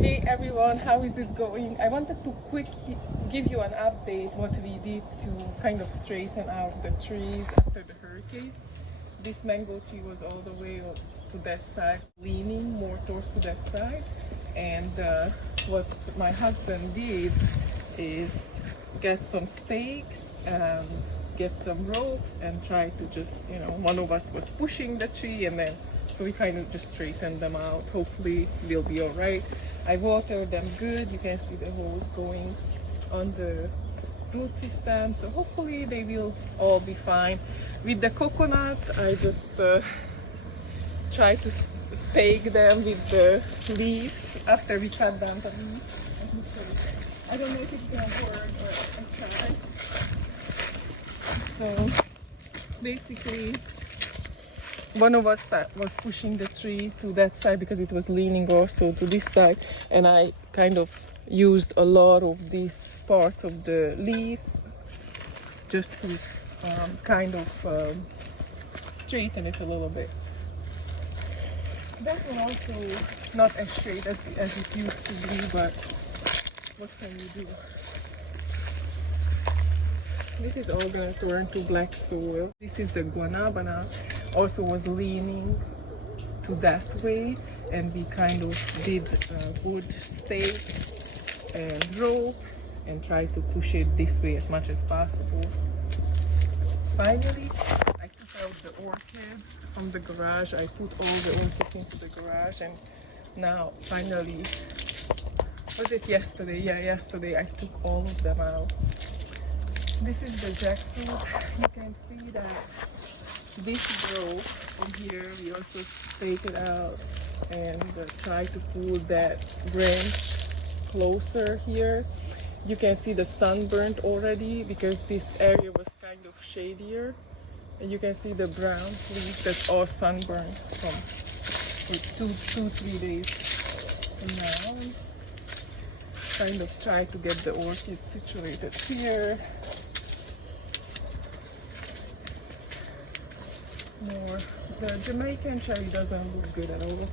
Hey everyone, how is it going? I wanted to quickly give you an update what we did to kind of straighten out the trees after the hurricane. This mango tree was all the way to that side, leaning more towards to that side. And what my husband did is get some stakes and get some ropes and try to just, one of us was pushing the tree and then so we kind of just straightened them out. Hopefully they'll be all right. I watered them good. You can see the hose going on the root system. So hopefully they will all be fine. With the coconut, I just try to stake them with the leaves after we cut down the leaves. I don't know if it's gonna work, but I tried. So basically, one of us was pushing the tree to that side because it was leaning also to this side, and I kind of used a lot of these parts of the leaf just to kind of straighten it a little bit. That one also not as straight as it used to be, but what can you do? This is all gonna turn to black soil. This is the guanabana, also was leaning to that way, and we kind of did wood stake and rope and tried to push it this way as much as possible. Finally, I took out the orchids from the garage. I put all the orchids into the garage, and now finally, was it yesterday? Yeah, yesterday I took all of them out. This is the jackfruit. You can see that this rope from here, we also take it out and try to pull that branch closer here. You can see the sunburnt already because this area was kind of shadier. And you can see the brown leaves, that's all sunburned from 3 days. And now, kind of try to get the orchids situated here. More. The Jamaican cherry doesn't look good at all,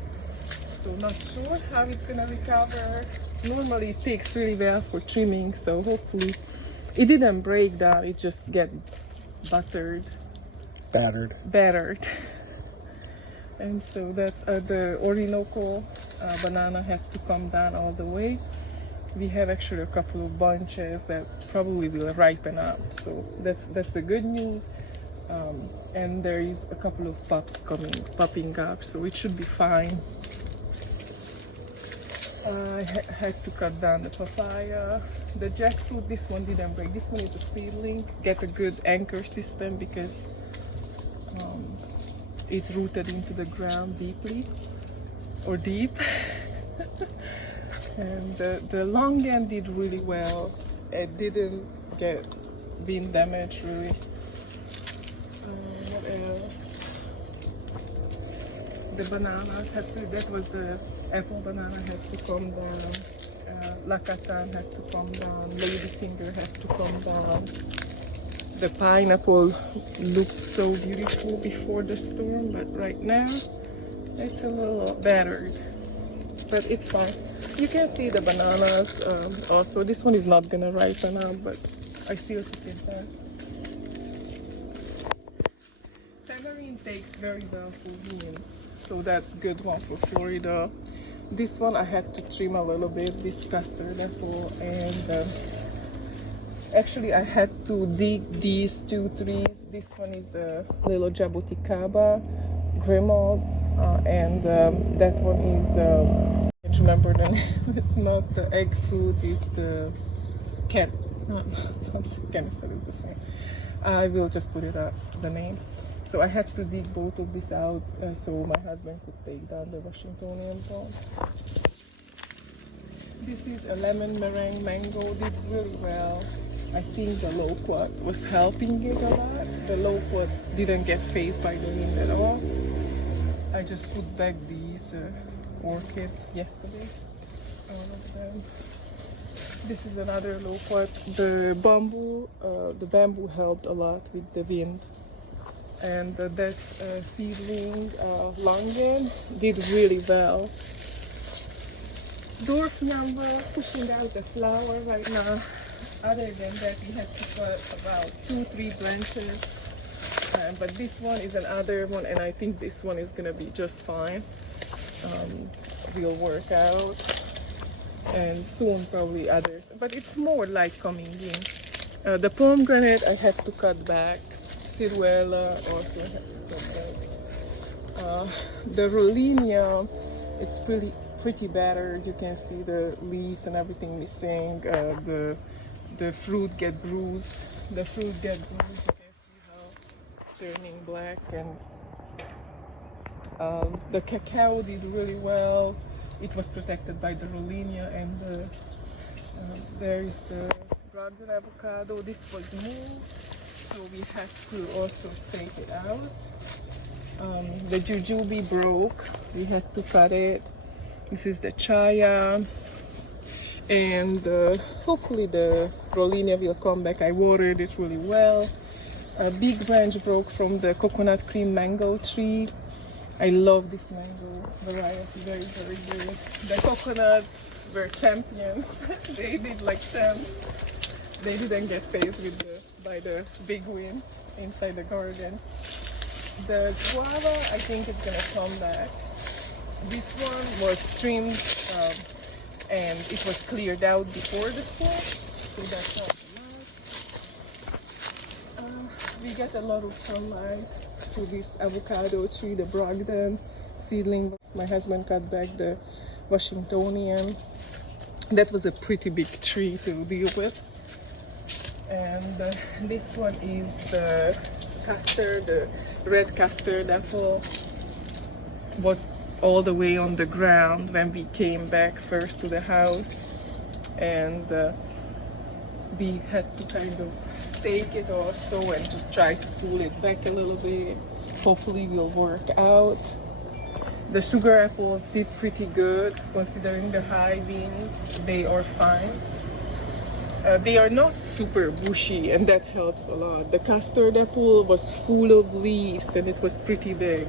so not sure how it's gonna recover. Normally it takes really well for trimming, so hopefully it didn't break down, it just get battered. And so that's the Orinoco banana had to come down all the way. We have actually a couple of bunches that probably will ripen up, so that's the good news. And there is a couple of popping up, so it should be fine. I had to cut down the papaya. The jackfruit, this one didn't break. This one is a seedling. Get a good anchor system because it rooted into the ground deeply, or deep. And the long end did really well. It didn't get wind damage really. What else? The bananas that was the apple banana had to come down. Lacatan had to come down. Ladyfinger had to come down. The pineapple looked so beautiful before the storm, but right now it's a little battered. But it's fine. You can see the bananas. Also, this one is not gonna ripen up, but I still took it down. Tamarind takes very well for beans, so that's good one for Florida. This one I had to trim a little bit, this custard apple, and actually I had to dig these 2 trees. This one is a little jabuticaba, Grimaud, and that one is, I can't remember the name. It's not the egg fruit, it's the canister is the same. I will just put it up, the name. So I had to dig both of these out so my husband could take down the Washingtonian palm. This is a lemon meringue mango, did really well. I think the loquat was helping it a lot. The loquat didn't get phased by the wind at all. I just put back these orchids yesterday, all of them. This is another loquat. The bamboo helped a lot with the wind. And that's seedling longan, did really well. dwarf number pushing out the flower right now. Other than that, we had to cut about 2-3 branches. But this one is another one, and I think this one is gonna be just fine. Will work out, and soon probably others. But it's more light coming in. The pomegranate I had to cut back. Ciruela also had to cut back. The Rollinia, it's pretty battered. You can see the leaves and everything missing. The fruit get bruised. The fruit get bruised. You can see how turning black. And the cacao did really well. It was protected by the Rollinia, and there is the Dragon avocado. This was moved, so we had to also stake it out. The jujube broke. We had to cut it. This is the chaya, and hopefully the Rollinia will come back. I watered it really well. A big branch broke from the coconut cream mango tree. I love this mango variety, very, very good. The coconuts were champions. They did like champs. They didn't get faced by the big winds inside the garden. The guava, I think it's gonna come back. This one was trimmed and it was cleared out before the storm, so that's not enough. We get a lot of sunlight to this avocado tree, the Brogden seedling. My husband cut back the Washingtonian. That was a pretty big tree to deal with. And this one is the custard, the red custard apple. Was all the way on the ground when we came back first to the house, and we had to kind of stake it also and just try to pull it back a little bit. Hopefully will work out. The sugar apples did pretty good considering the high winds. They are fine. They are not super bushy, and that helps a lot. The custard apple was full of leaves and it was pretty big.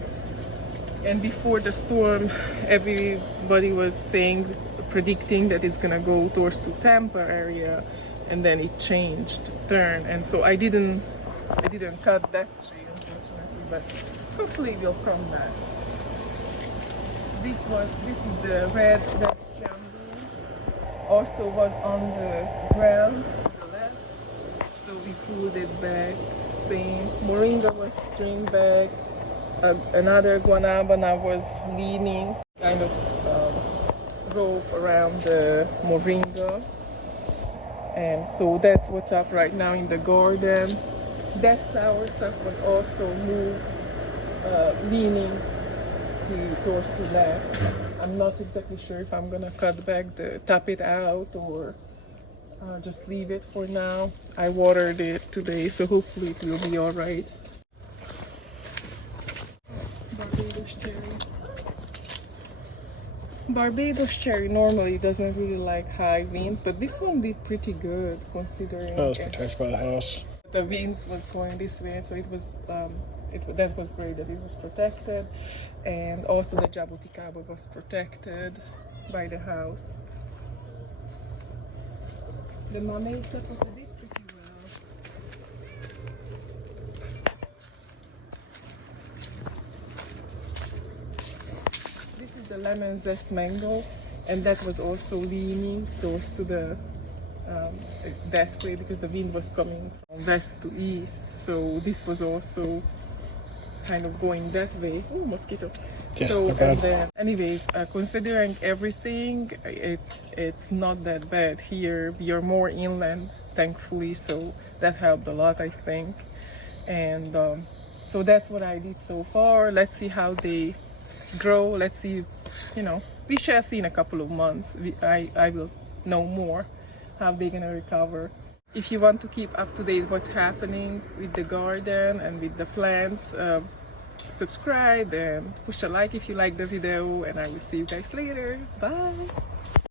And before the storm, everybody was predicting that it's gonna go towards the Tampa area, and then it changed, turned, and so I didn't cut that tree, unfortunately, but hopefully it will come back. This is the red Dutch jambu, also was on the ground to the left, so we pulled it back. Same, Meringue was trimmed back. Another guanabana was leaning, kind of rope around the Meringue. And so that's what's up right now in the garden. That sour stuff was also moved, leaning towards the left. I'm not exactly sure if I'm gonna tap it out or just leave it for now. I watered it today, so hopefully it will be all right. Barbados cherry. Barbados cherry normally doesn't really like high winds, but this one did pretty good considering. Oh, it's protected by the house. The winds was going this way, so it was that was great that it was protected, and also the jabuticaba was protected by the house. The mamey sapota did pretty well. This is the lemon zest mango, and that was also leaning close to the that way because the wind was coming from west to east, so this was also kind of going that way. Oh, mosquito. Yeah, so not bad. and then anyways, considering everything, it's not that bad here. We are more inland, thankfully, so that helped a lot, I think. And so that's what I did so far. Let's see how they grow. Let's see, we shall see in a couple of months. I will know more how they're gonna recover. If you want to keep up to date what's happening with the garden and with the plants, subscribe and push a like if you like the video, and I will see you guys later. Bye.